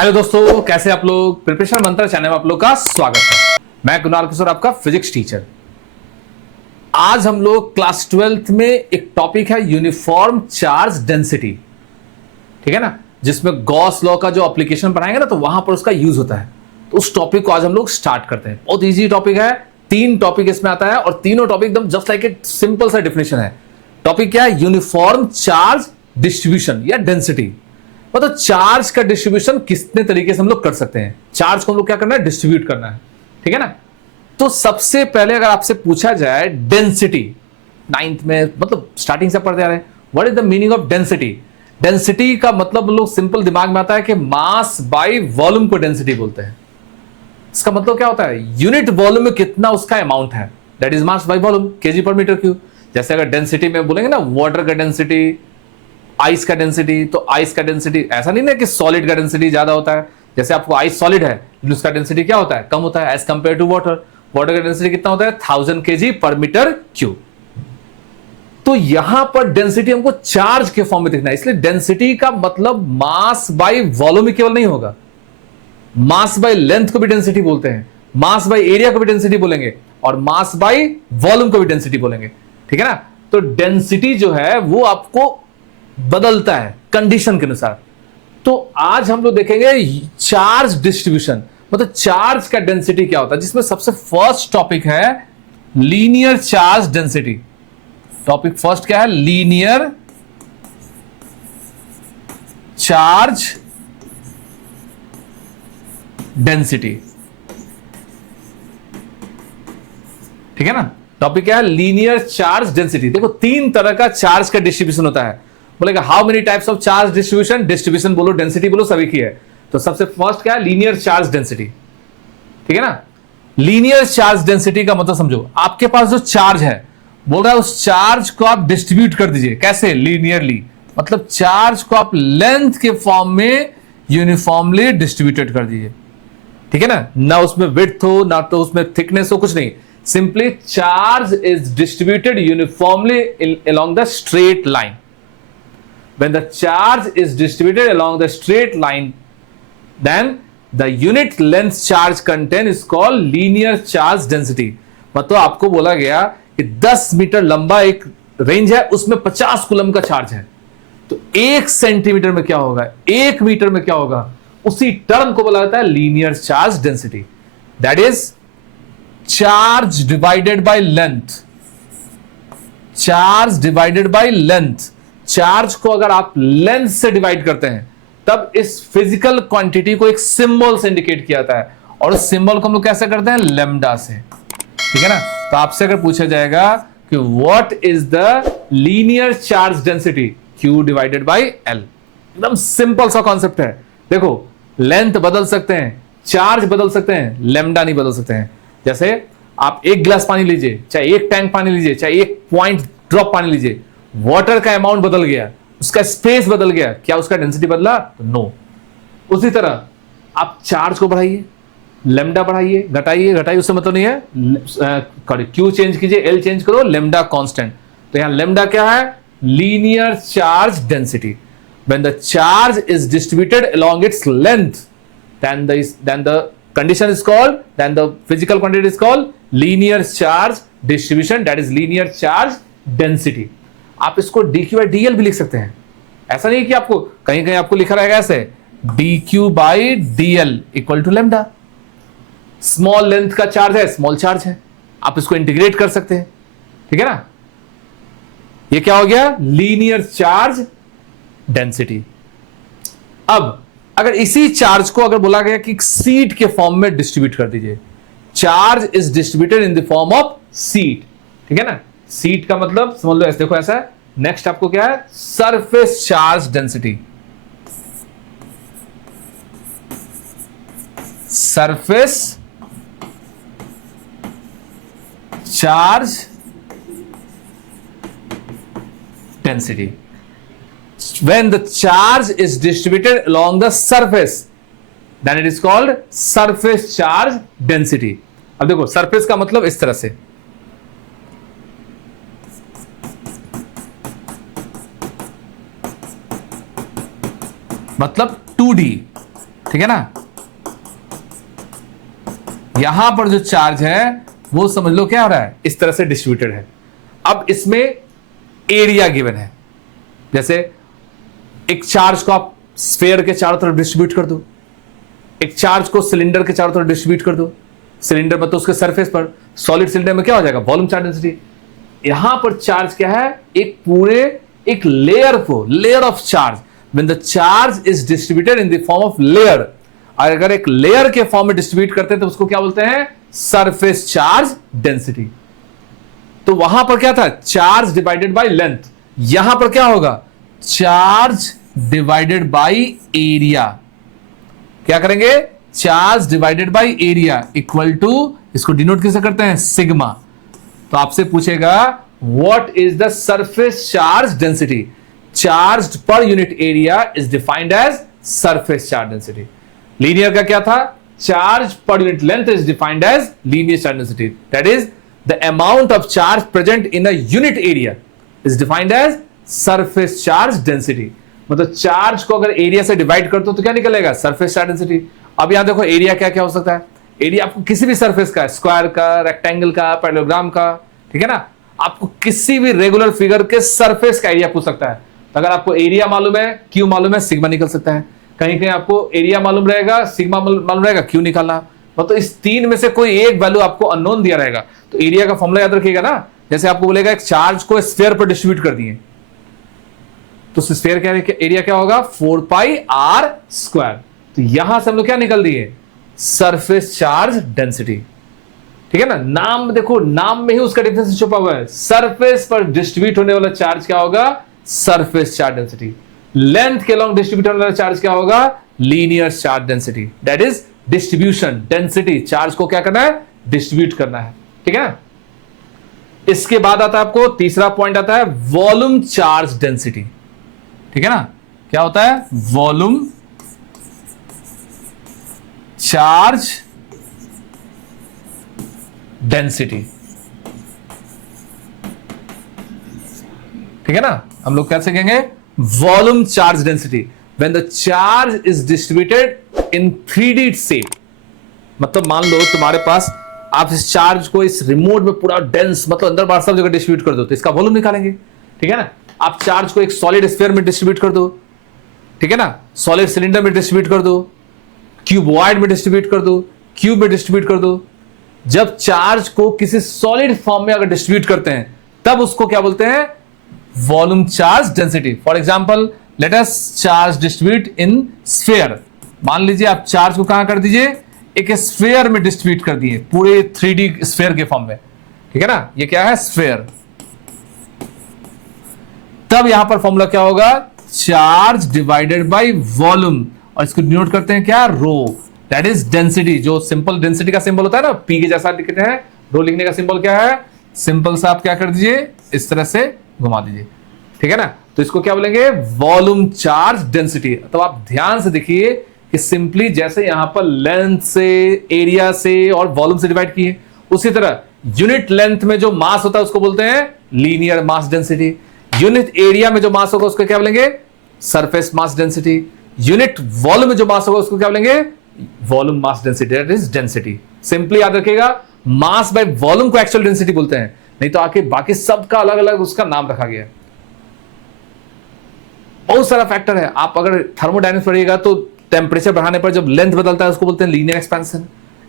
Hello दोस्तों, कैसे आप लोग। प्रिपरेशन मंत्र चैनल में आप लोग का स्वागत है। मैं कुणाल किशोर, आपका फिजिक्स टीचर। आज हम लोग क्लास 12th में एक टॉपिक है यूनिफॉर्म चार्ज डेंसिटी, ठीक है ना, जिसमें गॉस लॉ का जो एप्लीकेशन पढ़ाएंगे ना तो वहां पर उसका यूज होता है। तो उस टॉपिक को आज हम लोग स्टार्ट करते हैं। बहुत इजी टॉपिक है, 3 टॉपिक इसमें आता है और तीनों टॉपिक एकदम जस्ट लाइक ए सिंपल सा डिफिनेशन है। टॉपिक क्या है? यूनिफॉर्म चार्ज डिस्ट्रीब्यूशन या डेंसिटी। मतलब चार्ज का डिस्ट्रीब्यूशन कितने तरीके से हम लोग कर सकते हैं। चार्ज को हम लोग क्या करना है? डिस्ट्रीब्यूट करना है, ठीक है ना। तो सबसे पहले अगर आपसे पूछा जाए डेंसिटी, 9th में मतलब स्टार्टिंग से पढ़ते आ रहे हैं, what is the meaning of density. Density का मतलब लोग सिंपल दिमाग में आता है कि मास बाय वॉल्यूम को डेंसिटी बोलते हैं। इसका मतलब क्या होता है? यूनिट वॉल्यूम में कितना उसका अमाउंट है, that is mass by volume, KG पर मीटर क्यूब। जैसे अगर डेंसिटी में बोलेंगे ना, वाटर का डेंसिटी, आइस का डेंसिटी, तो आइस का डेंसिटी ऐसा नहीं ना कि सॉलिड का डेंसिटी ज्यादा होता है। जैसे आपको आइस सॉलिड है लेकिन उसका डेंसिटी क्या होता है? कम होता है as compared to water. Water का डेंसिटी कितना होता है? 1000 केजी पर मीटर क्यूब। तो यहां पर डेंसिटी हमको चार्ज के फॉर्म में दिखना है, इसलिए डेंसिटी का मतलब मास बाय वॉल्यूम में केवल नहीं होगा, मास बाय लेंथ को भी डेंसिटी बोलते हैं, मास बाय एरिया को भी डेंसिटी बोलेंगे और मास बाय वॉल्यूम को भी डेंसिटी बोलेंगे, ठीक है ना। तो डेंसिटी जो है वो आपको बदलता है कंडीशन के अनुसार। तो आज हम लोग देखेंगे चार्ज डिस्ट्रीब्यूशन, मतलब चार्ज का डेंसिटी क्या होता है, जिसमें सबसे फर्स्ट टॉपिक है linear charge density. Topic first क्या है? लीनियर चार्ज डेंसिटी, ठीक है ना। टॉपिक क्या है? Linear charge density. देखो 3 तरह का चार्ज का डिस्ट्रीब्यूशन होता है। बोलेगा how many types of charge distribution, distribution बोलो, डेंसिटी बोलो, सभी की है। तो सबसे फर्स्ट क्या है? लीनियर चार्ज डेंसिटी, ठीक है ना। लीनियर चार्ज डेंसिटी का मतलब समझो, आपके पास जो चार्ज है, बोल रहा है उस चार्ज को आप डिस्ट्रीब्यूट कर दीजिए। कैसे? लीनियरली, मतलब चार्ज को आप लेंथ के फॉर्म में यूनिफॉर्मली डिस्ट्रीब्यूटेड कर दीजिए, ठीक है ना। ना उसमें विड्थ हो, ना तो उसमें थिकनेस हो, कुछ नहीं। Simply charge is distributed uniformly along the straight line. When the charge is distributed along the straight line, then the unit length charge content is called linear charge density. मतलब आपको बोला गया कि 10 मीटर लंबा एक रेंज है, उसमें 50 coulomb का चार्ज है, तो 1 सेंटीमीटर में क्या होगा, 1 मीटर में क्या होगा, उसी टर्म को बोला जाता है linear charge density. That is charge divided by length. Charge divided by length. Charge को अगर आप लेंथ से डिवाइड करते हैं तब इस फिजिकल क्वांटिटी को एक सिंबल से इंडिकेट किया जाता है, और उस सिंबल को हम लोग कैसे करते हैं? लैम्डा से, ठीक है ना। तो आपसे अगर पूछा जाएगा कि what is the linear charge density, Q divided by L। एकदम सिंपल सा कॉन्सेप्ट है। देखो लेंथ बदल सकते हैं, चार्ज बदल सकते हैं, लैम्डा नहीं बदल सकते हैं। जैसे आप 1 गिलास पानी लीजिए, चाहे 1 टैंक पानी लीजिए, चाहे 1 पॉइंट ड्रॉप पानी लीजिए, वाटर का अमाउंट बदल गया, उसका स्पेस बदल गया, क्या उसका डेंसिटी बदला? तो नो। उसी तरह आप चार्ज को बढ़ाइए, लेम्डा बढ़ाइए, घटाइए, उससे मतलब नहीं है। क्यू चेंज कीजिए, एल चेंज करो, लेम्डा कांस्टेंट। तो यहां लेम्डा क्या है? Linear charge density. When the charge is distributed along its length, then the condition is called, then the physical quantity is called linear charge distribution, that is linear charge density. आप इसको dq by dl भी लिख सकते हैं। ऐसा नहीं कि आपको कहीं कहीं आपको लिखा रहेगा ऐसे dq by dl equal to lambda. Small length का चार्ज है, स्मॉल चार्ज है, आप इसको इंटीग्रेट कर सकते हैं, ठीक है ना। ये क्या हो गया? Linear charge density. अब अगर इसी चार्ज को अगर बोला गया कि सीट के फॉर्म में डिस्ट्रीब्यूट कर दीजिए, charge is distributed in the form of seat, ठीक है ना। सीट का मतलब समझ लो ऐसे, देखो ऐसा है। नेक्स्ट आपको क्या है? Surface charge density. Surface charge density. When the charge is distributed along the surface, then it is called surface charge density. अब देखो सरफेस का मतलब इस तरह से, मतलब 2D, ठीक है ना। यहां पर जो चार्ज है वो समझ लो क्या हो रहा है, इस तरह से डिस्ट्रीब्यूटेड है। अब इसमें एरिया गिवन है, जैसे एक चार्ज को आप स्फीयर के चारों तरफ डिस्ट्रीब्यूट कर दो, एक चार्ज को सिलेंडर के चारों तरफ डिस्ट्रीब्यूट कर दो, सिलेंडर मतलब उसके सरफेस पर, सॉलिड सिलेंडर में क्या हो जाएगा, वॉल्यूम चार्ज डेंसिटी। यहां पर चार्ज क्या है, एक पूरे एक लेयर को, layer of charge, when the charge is distributed in the form of layer, अगर एक लेयर के फॉर्म में डिस्ट्रीब्यूट करते हैं तो उसको क्या बोलते हैं, सरफेस चार्ज डेंसिटी। तो वहां पर क्या था, चार्ज डिवाइडेड बाय लेंथ, यहां पर क्या होगा, चार्ज डिवाइडेड बाय एरिया। क्या करेंगे, charge divided by area equal to, इसको डिनोट कैसे करते हैं, सिग्मा। तो आपसे पूछेगा what is the surface charge density, charge per unit area is defined as surface charge density. Linear का क्या था, charge per unit length is defined as linear charge density, that is the amount of charge present in a unit area is defined as surface charge density. मतलब charge को अगर area से divide कर दो तो क्या निकलेगा, सरफेस चार्ज डेंसिटी। अब यहां देखो एरिया क्या क्या हो सकता है, एरिया आपको किसी भी सरफेस का, स्क्वायर का, रेक्टेंगल का, पैरेललोग्राम का, ठीक है ना, आपको किसी भी रेगुलर फिगर के सरफेस का एरिया पूछ सकता है। तो अगर आपको एरिया मालूम है, क्यू मालूम है, सिग्मा निकल सकता है। कहीं कहीं आपको एरिया मालूम रहेगा, सिग्मा मालूम रहेगा, क्यू निकालना। तो इस तीन में से कोई एक वैल्यू आपको अननोन दिया रहेगा, तो एरिया का फॉर्मूला याद रखिएगा ना। जैसे आपको बोलेगा एक चार्ज को स्फीयर पर डिस्ट्रीब्यूट कर दिए, तो स्फीयर का एरिया क्या होगा, 4 पाई r स्क्वायर। तो यहां से हम लोग क्या निकल दिए, सरफेस चार्ज डेंसिटी। ठीक है ना, नाम देखो, नाम में ही उसका डिफरेंस छुपा हुआ है। सरफेस पर डिस्ट्रीब्यूट होने वाला चार्ज क्या होगा, सरफेस चार्ज डेंसिटी। लेंथ के लॉन्ग डिस्ट्रीब्यूट होने वाला चार्ज क्या होगा, linear charge density. That is distribution, density, charge को क्या करना है, डिस्ट्रीब्यूट करना है। ठीक है ना। इसके बाद आता है आपको तीसरा पॉइंट आता है वॉल्यूम चार्ज डेंसिटी। ठीक है ना, क्या होता है, वॉल्यूम चार्ज डेंसिटी। ठीक है ना, हम लोग कैसे कहेंगे, volume charge density when the charge is distributed in 3D shape. मतलब मान लो तुम्हारे पास, आप इस चार्ज को इस रिमोट में पूरा डेंस, मतलब अंदर बाहर सब जगह डिस्ट्रीब्यूट कर दो, तो इसका वॉल्यूम निकालेंगे। ठीक है ना, आप चार्ज को एक सॉलिड स्फीयर में डिस्ट्रीब्यूट कर दो, ठीक है ना, सॉलिड सिलेंडर में डिस्ट्रीब्यूट कर दो, क्यूबॉइड में डिस्ट्रीब्यूट कर दो, क्यूब में डिस्ट्रीब्यूट कर दो। जब चार्ज को किसी सॉलिड फॉर्म में अगर डिस्ट्रीब्यूट करते हैं तब उसको क्या बोलते हैं, volume charge density. For example let us charge distribute in sphere. मान लीजिए आप चार्ज को कहां कर दीजिए, एक स्फीयर में डिस्ट्रीब्यूट कर दिए, पूरे 3D स्फीयर के फॉर्म में। ठीक है ना, ये क्या है, स्फीयर। तब यहां पर फॉर्मूला क्या होगा, चार्ज डिवाइडेड बाय वॉल्यूम, और इसको डिनोट करते हैं क्या, रो। That is density. जो सिंपल डेंसिटी का सिंबल होता है ना, पी के जैसा लिखते हैं, रो लिखने का सिंबल क्या है, सिंपल सा आप क्या कर दीजिए, इस तरह से घुमा दीजिए। ठीक है ना, तो इसको क्या बोलेंगे, वॉल्यूम चार्ज डेंसिटी। तो आप ध्यान से देखिए कि सिंपली जैसे यहां पर लेंथ से, एरिया से और वॉल्यूम से डिवाइड किए, उसी तरह यूनिट लेंथ में जो मास होता है उसको बोलते हैं linear mass density. Unit area में जो मास होगा उसको क्या बोलेंगे, surface mass density. Unit volume में जो मास होगा उसको क्या बोलेंगे, volume mass density. That is density. Simply याद रखिएगा, मास बाय वॉल्यूम को एक्चुअल डेंसिटी बोलते हैं, नहीं तो आके बाकी सबका अलग अलग उसका नाम रखा गया है। बहुत सारा फैक्टर है। आप अगर थर्मोडायनेमिक्स पढ़िएगा तो टेम्परेचर बढ़ाने पर जब लेंथ बदलता है उसको बोलते हैं लीनियर एक्सपेंशन,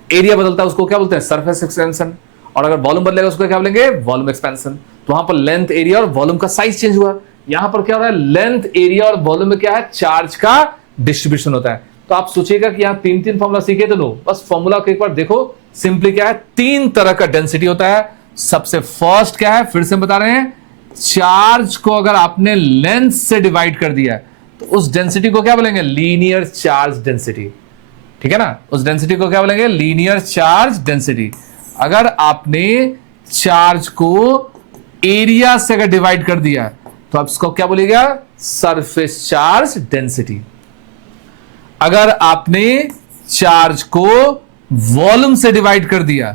एरिया बदलता है उसको क्या बोलते हैं, सरफेस एक्सपेंशन, और अगर वॉल्यूम बदलेगा उसको क्या बोलेंगे, वॉल्यूम एक्सपेंशन। तो वहां पर लेंथ, एरिया और वॉल्यूम का साइज चेंज हुआ। यहां पर क्या हो रहा है, लेंथ, एरिया और वॉल्यूम में क्या है, चार्ज का डिस्ट्रीब्यूशन होता है। तो आप सोचिएगा कि यहां तीन तीन फॉर्मूला सीखे तो लो, बस फॉर्मूला को एक बार देखो। सिंपली क्या है, तीन तरह का डेंसिटी होता है। सबसे फर्स्ट क्या है, फिर से बता रहे हैं, चार्ज को अगर आपने लेंथ से डिवाइड कर दिया तो उस डेंसिटी को क्या बोलेंगे, लीनियर चार्ज डेंसिटी। ठीक है ना, उस डेंसिटी को क्या बोलेंगे, लीनियर चार्ज डेंसिटी। अगर आपने चार्ज को एरिया से अगर डिवाइड कर दिया तो आप इसको क्या बोलेगा, सरफेस चार्ज डेंसिटी। अगर आपने चार्ज को वॉल्यूम से डिवाइड कर दिया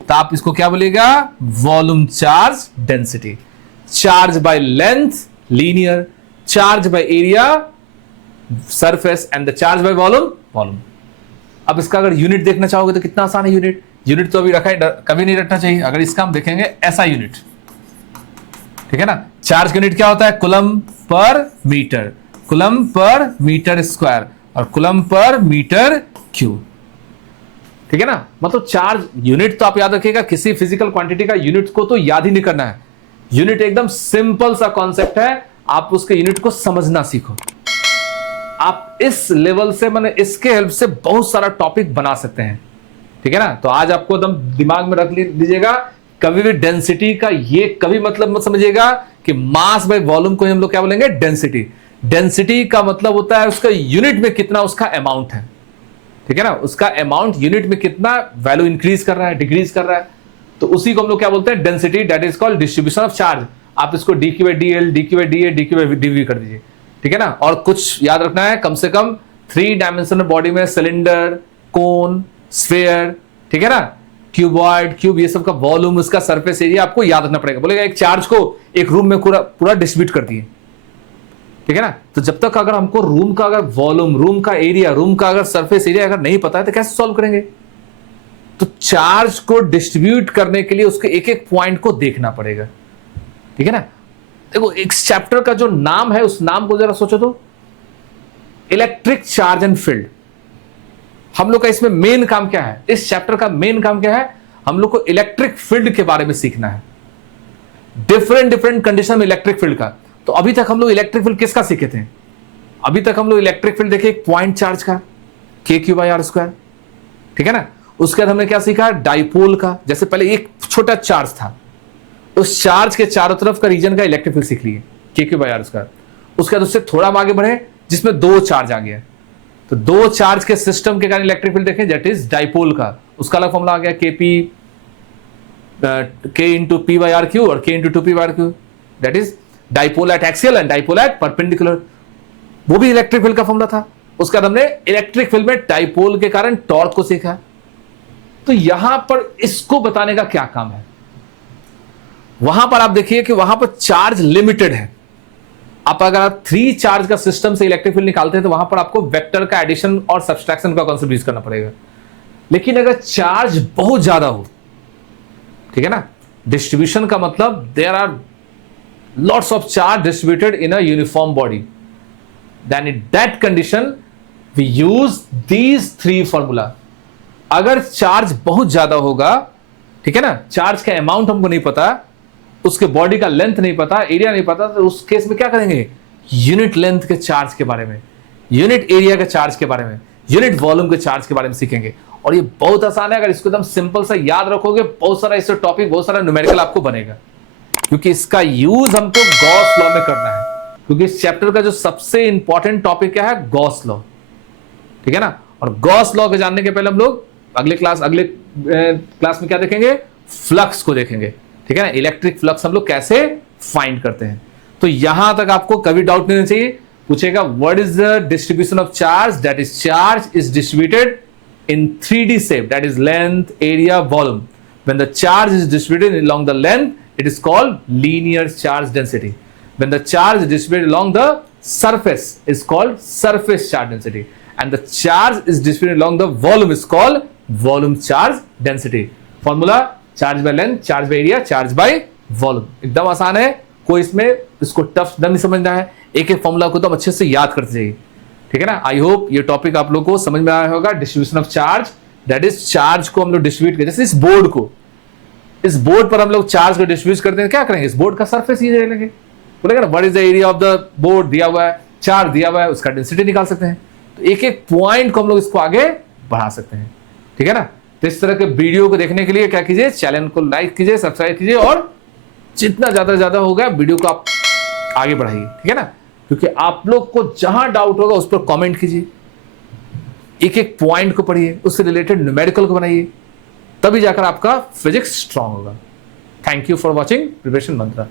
तो आप इसको क्या बोलेगा, volume charge density. Charge by length linear, charge by area surface, and the charge by volume volume. अब इसका अगर यूनिट देखना चाहोगे तो कितना आसान है। यूनिट तो अभी रखा है, कभी नहीं रखना चाहिए। अगर इसका हम देखेंगे ऐसा यूनिट, ठीक है ना, चार्ज का यूनिट क्या होता है, coulomb per metre, coulomb per metre square और कूलम पर मीटर क्यूब, ठीक है ना। मतलब चार्ज यूनिट तो आप याद रखिएगा, किसी फिजिकल क्वांटिटी का यूनिट को तो याद ही नहीं करना है। यूनिट एकदम सिंपल सा कॉन्सेप्ट है, आप उसके यूनिट को समझना सीखो। आप इस लेवल से, मैंने इसके हेल्प से बहुत सारा टॉपिक बना सकते हैं, ठीक है ना। तो आज आपको एकदम दिमाग में रख लीजिएगा, कभी भी डेंसिटी का ये कभी मतलब मत समझिएगा कि मास बाय वॉल्यूम को हम लोग क्या बोलेंगे, डेंसिटी। डेंसिटी का मतलब होता है उसका यूनिट में कितना उसका अमाउंट है, ठीक है ना, उसका अमाउंट यूनिट में कितना वैल्यू इंक्रीज कर रहा है, डिक्रीज कर रहा है, तो उसी को हम लोग क्या बोलते हैं, density. That is called distribution of charge. आप इसको dq by dl, dq by dA, dq by dv कर दीजिए, ठीक है ना। और कुछ याद रखना है, कम से कम 3 डायमेंशनल बॉडी में सिलेंडर, कोन, स्फीयर, ठीक है ना, क्यूबॉइड, क्यूब, ये सब का वॉल्यूम, उसका सरफेस एरिया आपको याद रखना पड़ेगा। बोलेगा एक चार्ज को एक रूम में पूरा डिस्ट्रीब्यूट कर दिए, ठीक है ना। तो जब तक अगर हमको रूम का अगर वॉल्यूम, रूम का एरिया, रूम का अगर सरफेस एरिया अगर नहीं पता है तो कैसे सॉल्व करेंगे। तो चार्ज को डिस्ट्रीब्यूट करने के लिए उसके एक एक पॉइंट को देखना पड़ेगा, ठीक है ना। देखो इस चैप्टर का जो नाम है, उस नाम को जरा सोचो तो, इलेक्ट्रिक चार्ज एंड फील्ड। हम लोग का इसमें मेन काम क्या है, इस चैप्टर का मेन काम क्या है, हम लोग को इलेक्ट्रिक फील्ड के बारे में सीखना है, डिफरेंट कंडीशन में इलेक्ट्रिक फील्ड का। तो अभी तक हम लोग इलेक्ट्रिक फील्ड किसका सीखे थे, अभी तक हम लोग इलेक्ट्रिक फील्ड देखे एक पॉइंट चार्ज का, KQ/R², ठीक है ना। उसके बाद हमने क्या सीखा, डाइपोल का। जैसे पहले एक छोटा चार्ज था, उस चार्ज के चारों तरफ का रीजन का इलेक्ट्रिक फील्ड सीख लिए, KQ/R²। उसके बाद उससे थोड़ा हम आगे बढ़े जिसमें 2 चार्ज आ गया, तो 2 चार्ज के सिस्टम के कारण इलेक्ट्रिक फील्ड देखें, दैट इज डाइपोल का। उसका अलग फॉर्मूला आ गया K/P/R3 और K/2P/R3, that is dipole at axial and dipole at perpendicular. वो भी इलेक्ट्रिक फील्ड का फॉर्मूला था। उसका हमने इलेक्ट्रिक फील्ड में डाइपोल के कारण टॉर्क को सीखा। तो यहां पर इसको बताने का क्या काम है, वहां पर आप देखिए कि वहां पर चार्ज लिमिटेड है। आप अगर 3 चार्ज का सिस्टम से इलेक्ट्रिक फील्ड निकालते हैं तो वहां पर आपको वेक्टर का एडिशन और सब्सट्रैक्शन का कॉन्सेप्ट यूज करना पड़ेगा। लेकिन अगर चार्ज बहुत ज्यादा हो, ठीक है ना, डिस्ट्रीब्यूशन का मतलब there are lots of charge distributed in a uniform body, then in that condition we use these 3 formula। अगर चार्ज बहुत ज्यादा होगा, ठीक है ना, चार्ज का अमाउंट हमको नहीं पता, उसके बॉडी का लेंथ नहीं पता, एरिया नहीं पता, तो उस केस में क्या करेंगे, यूनिट लेंथ के चार्ज के बारे में, यूनिट एरिया के चार्ज के बारे में, यूनिट वॉल्यूम के चार्ज के बारे में सीखेंगे। और ये बहुत आसान है, अगर इसको एकदम सिंपल सा याद रखोगे, बहुत सारा इससे टॉपिक, बहुत सारा न्यूमेरिकल आपको बनेगा, क्योंकि इसका यूज हमको गॉस लॉ में करना है। क्योंकि इस चैप्टर का जो सबसे इंपॉर्टेंट टॉपिक क्या है, गॉस लॉ, ठीक है ना। और गॉस लॉ को जानने के पहले हम लोग अगले क्लास में क्या देखेंगे, फ्लक्स को देखेंगे, ठीक है ना, इलेक्ट्रिक फ्लक्स हम लोग कैसे फाइंड करते हैं। तो यहां तक आपको कभी डाउट नहीं होना चाहिए। पूछेगा what is the distribution of charge, that is charge is distributed in 3D shape, that is length, area, volume. When the charge is distributed along the length, it is called linear charge density. When the charge is distributed along the surface, is called surface charge density. And the charge is distributed along the volume is called volume charge density. Formula: charge by length, charge by area, charge by volume. एकदम आसान है, कोई इसमें इसको tough नहीं समझना है, एक एक फॉर्मूला को तो अच्छे से याद करते जाइए, ठीक है ना। आई होप ये टॉपिक आप लोगों को समझ में आया होगा। Distribution of charge, that is charge को हम लोग डिस्ट्रीब्यूट करते हैं। जैसे इस बोर्ड को, इस बोर्ड पर हम लोग चार्ज को डिस्ट्रीब्यूट करते हैं, क्या करेंगे, इस बोर्ड का सरफेस एरिया लेंगे, बोलेगा ना what is the area of the board, दिया हुआ है, चार्ज दिया हुआ है, उसका डेंसिटी निकाल सकते हैं। तो एक एक पॉइंट को हम लोग इसको आगे बढ़ा सकते हैं, ठीक है ना। तो इस तरह के वीडियो को देखने के लिए क्या कीजिए, चैनल को लाइक कीजिए, सब्सक्राइब कीजिए, और जितना ज्यादा से ज्यादा होगा वीडियो को आप आगे बढ़ाइए, ठीक है ना। क्योंकि आप लोग को जहां डाउट होगा उस पर कमेंट कीजिए, एक एक पॉइंट को पढ़िए, उससे रिलेटेड न्यूमेरिकल को बनाइए, तभी जाकर आपका फिजिक्स स्ट्रांग होगा। Thank you for watching preparation Mantra.